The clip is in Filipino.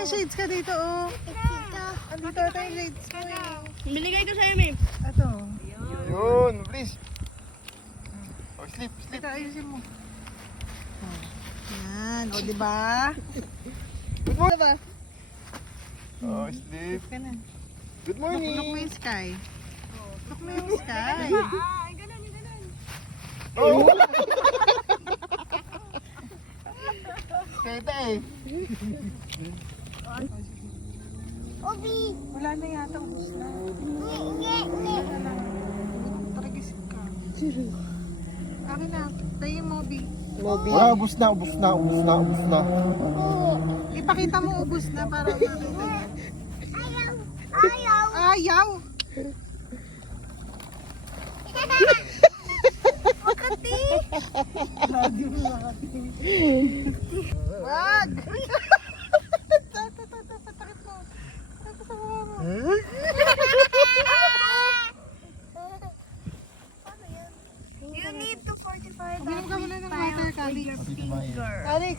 may shades ka dito, oh. Andito ata yung shades mo, eh. Binigay ko sa'yo, Mim. Ito. Yun, please. Oh, sleep. Ito, ayusin mo. Oh. Yan, o, diba? Good morning. Diba? Oh, sleep. Ka na. Good Look mo morning. yung sky. Look mo yung sky. Ganun. Oh. Kaya eh. Wala na yata, ubus na. Taragisip ka. Akin na, tayo yung Moby. Wala, ubus na. Ipakita mo ubus na para makita niya. Ayaw! Lagi mo lagi. Wag! Patakit mo. Patakit sa mama mo. You need to fortify Uminom ka muna ng water, Calix. finger. Calix,